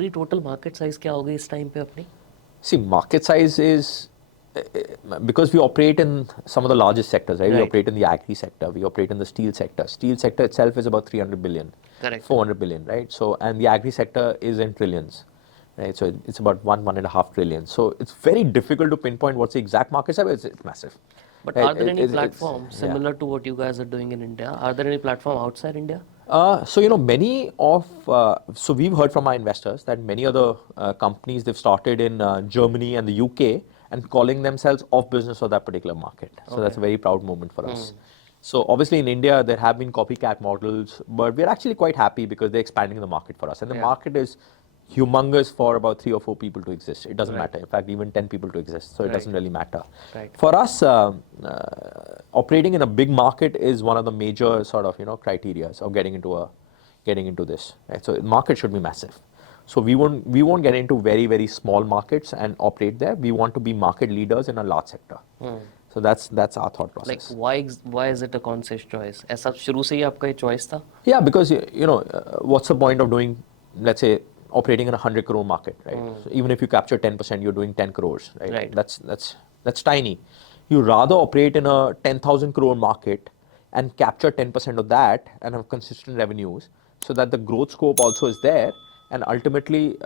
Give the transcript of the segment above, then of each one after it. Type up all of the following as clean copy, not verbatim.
पूरी total market size क्या होगी इस टाइम पे अपनी? See, market size is because we operate in some of the largest sectors, right? We Right. operate in the agri sector, we operate in the steel sector. Steel sector itself is about 300 billion, Correct. 400 billion, right? So, and the agri sector is in trillions, right? So it's about 1.5 trillion. So it's very difficult to pinpoint what's the exact market size, but it's massive. But Right? are there any It's platforms yeah. similar to what you guys are doing in India? Are there any platform outside India? So many of so we've heard from our investors that many other companies they've started in Germany and the UK and calling themselves off business for that particular market. So that's a very proud moment for us. So obviously in India there have been copycat models, but we're actually quite happy because they're expanding the market for us, and the market is humongous for about 3 or 4 people to exist. It doesn't matter. In fact, even 10 people to exist. So it doesn't really matter. Right. For us, operating in a big market is one of the major sort of criteria of getting into this. Right? So the market should be massive. So we won't get into very very small markets and operate there. We want to be market leaders in a large sector. So that's our thought process. Like why is it a conscious choice? ऐसा शुरू से ही आपका ये choice था? Yeah, because what's the point of doing, let's say, operating in a 100 crore market, right? So even if you capture 10%, you're doing 10 crores, right? Right. That's tiny. You rather operate in a 10,000 crore market and capture 10% of that and have consistent revenues, so that the growth scope also is there, and ultimately,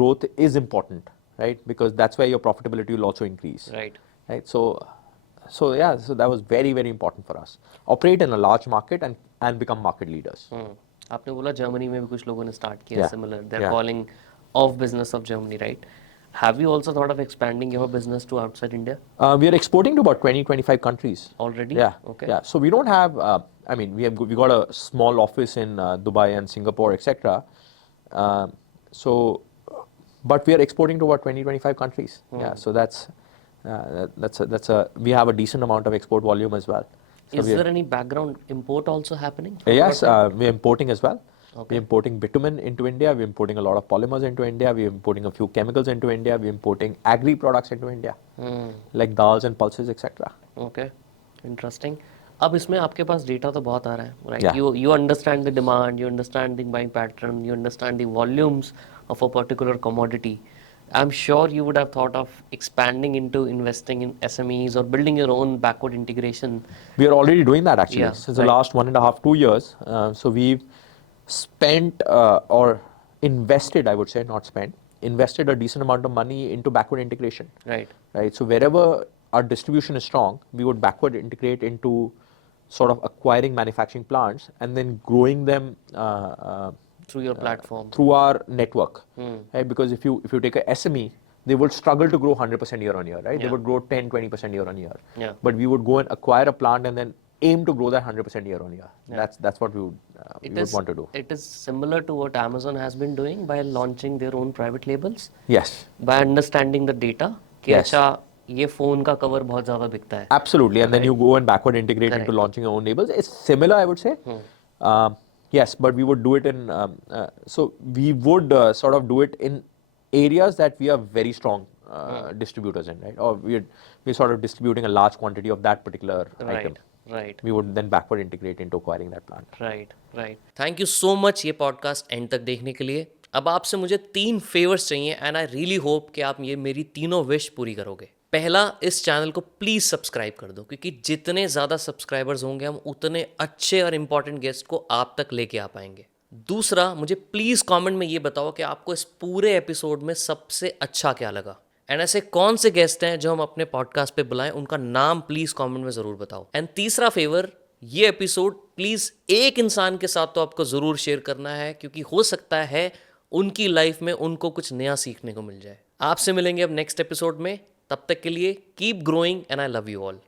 growth is important, right? Because that's where your profitability will also increase. Right. Right. So that was very very important for us. Operate in a large market and become market leaders. आपने बोला Germany में भी कुछ लोगों ने start किया similar. They're Yeah. calling off business of Germany, right? Have you also thought of expanding your business to outside India We are exporting to about 20-25 countries. already? Yeah. Okay. Yeah. So we don't have. We got a small office in Dubai and Singapore, etc. But we are exporting to about 20-25 countries. Yeah. So that's we have a decent amount of export volume as well. So Is there any background import also happening? Yes, we're importing as well. Okay. We're importing bitumen into India. We're importing a lot of polymers into India. We're importing a few chemicals into India. We're importing agri products into India, like dals and pulses, etc. Okay, interesting. अब इसमें आपके पास data तो बहुत आ रहा है, right? Yeah. You understand the demand, you understand the buying pattern, you understand the volumes of a particular commodity. I'm sure you would have thought of expanding into investing in SMEs or building your own backward integration. We are already doing that actually Yeah, since the last 1.5, 2 years. So we've spent or invested, I would say, not spent, invested a decent amount of money into backward integration. Right. Right. So wherever our distribution is strong, we would backward integrate into sort of acquiring manufacturing plants and then growing them Through your platform. through our network. Right? Because if you take a SME, they would struggle to grow 100% year on year, right? They would grow 10-20% year on year. Yeah. But we would go and acquire a plant and then aim to grow that 100% year on year. That's what we would want to do. It is similar to what Amazon has been doing by launching their own private labels. Yes. By understanding the data. कि Yes. अच्छा ये phone का cover बहुत ज़्यादा बिकता है. Absolutely, and then you go and backward integrate into launching your own labels. It's similar, I would say. Yes, but we would do it in. So we would sort of do it in areas that we are very strong distributors in, right? Or we're sort of distributing a large quantity of that particular item. Right. We would then backward integrate into acquiring that plant. Right. Thank you so much ये podcast end तक देखने के लिए. अब आपसे मुझे 3 favors चाहिए and I really hope कि आप ये मेरी तीनों wish पूरी करोगे. पहला, इस चैनल को प्लीज सब्सक्राइब कर दो, क्योंकि जितने ज़्यादा सब्सक्राइबर्स होंगे हम उतने अच्छे और इम्पॉर्टेंट गेस्ट को आप तक लेके आ पाएंगे. दूसरा, मुझे प्लीज़ कमेंट में ये बताओ कि आपको इस पूरे एपिसोड में सबसे अच्छा क्या लगा, एंड ऐसे कौन से गेस्ट हैं जो हम अपने पॉडकास्ट पे बुलाएं, उनका नाम प्लीज़ कमेंट में ज़रूर बताओ. एंड तीसरा फेवर, ये एपिसोड प्लीज़ एक इंसान के साथ तो आपको ज़रूर शेयर करना है, क्योंकि हो सकता है उनकी लाइफ में उनको कुछ नया सीखने को मिल जाए. आपसे मिलेंगे अब नेक्स्ट एपिसोड में. तब तक के लिए keep growing and I love you all.